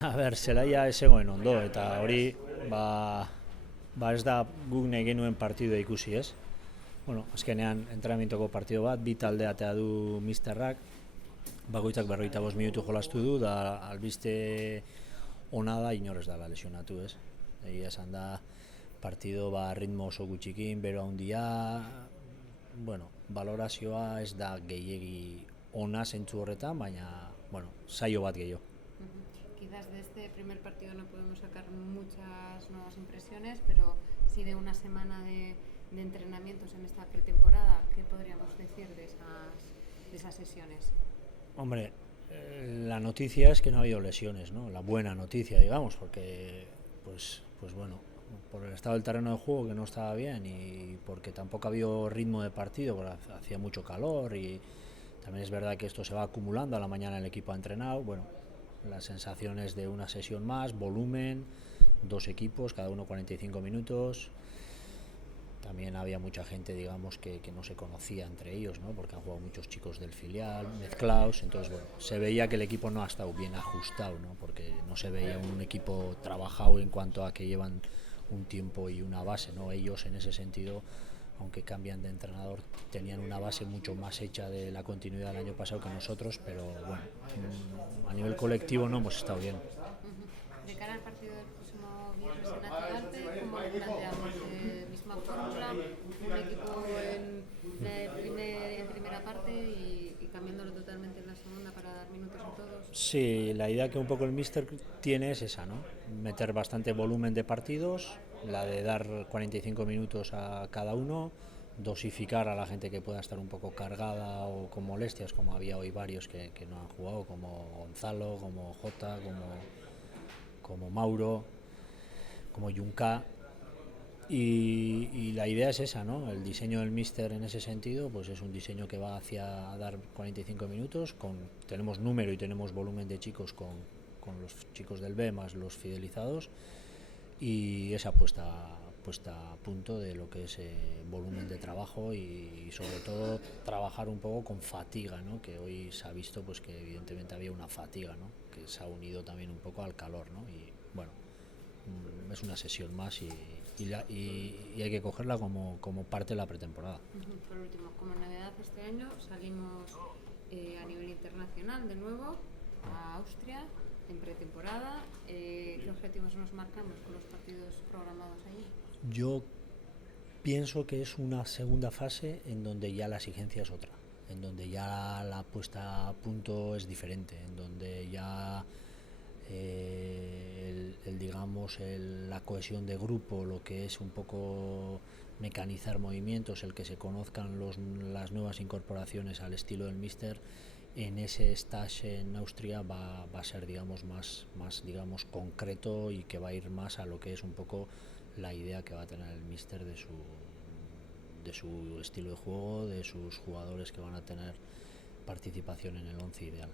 A ber, zelaia ez zegoen ondo, eta hori, ez da guk nahi genuen partidua ikusi, ez? Bueno, azkenean entrenamientoko partido bat, bi talde atea du misterrak, bakoitzak 45 minutu jolastu du, da albiste ona da inor ez dela lesionatu, ez? Egia esan da, partido ritmo oso gutxikin, bero handia, bueno, valorazioa ez da gehiegi ona zentzu horretan, baina, bueno, saio bat gehiago. Quizás de este primer partido no podemos sacar muchas nuevas impresiones, pero sí de una semana de entrenamientos en esta pretemporada, ¿qué podríamos decir de esas sesiones? Hombre, la noticia es que no ha habido lesiones, ¿no? La buena noticia, digamos, porque, pues bueno, por el estado del terreno de juego que no estaba bien y porque tampoco ha habido ritmo de partido, porque hacía mucho calor y también es verdad que esto se va acumulando, a la mañana el equipo ha entrenado, bueno, las sensaciones de una sesión más, volumen, dos equipos, cada uno 45 minutos. También había mucha gente, digamos, que no se conocía entre ellos, ¿no? Porque han jugado muchos chicos del filial, mezclados, entonces, bueno, se veía que el equipo no ha estado bien ajustado, ¿no? Porque no se veía un equipo trabajado en cuanto a que llevan un tiempo y una base, ¿no? Ellos, en ese sentido, aunque cambian de entrenador, tenían una base mucho más hecha de la continuidad del año pasado que nosotros, pero bueno, a nivel colectivo no hemos estado bien. De cara al partido del próximo viernes en Atalante, ¿cómo lo planteamos? ¿Misma fórmula? ¿Un equipo en primera parte y cambiándolo totalmente en la segunda para dar minutos a todos? Sí, la idea que un poco el míster tiene es esa, ¿no? Meter bastante volumen de partidos, la de dar 45 minutos a cada uno, dosificar a la gente que pueda estar un poco cargada o con molestias, como había hoy varios que no han jugado, como Gonzalo, como Jota, como Mauro, como Junca. Y la idea es esa, ¿no? El diseño del míster en ese sentido, pues es un diseño que va hacia dar 45 minutos, tenemos número y tenemos volumen de chicos con los chicos del B más los fidelizados, y esa puesta a punto de lo que es volumen de trabajo y sobre todo trabajar un poco con fatiga, ¿no? Que hoy se ha visto pues que evidentemente había una fatiga, ¿no? Que se ha unido también un poco al calor, ¿no? Y bueno, es una sesión más y hay que cogerla como parte de la pretemporada. Por último, como novedad este año salimos a nivel internacional de nuevo a Austria en pretemporada. ¿Qué objetivos nos marcamos con los partidos programados allí? Yo pienso que es una segunda fase en donde ya la exigencia es otra, en donde ya la puesta a punto es diferente, en donde ya la cohesión de grupo, lo que es un poco mecanizar movimientos, el que se conozcan las nuevas incorporaciones al estilo del míster, en ese stage en Austria va a ser más digamos concreto y que va a ir más a lo que es un poco la idea que va a tener el míster de su estilo de juego, de sus jugadores que van a tener participación en el once ideal.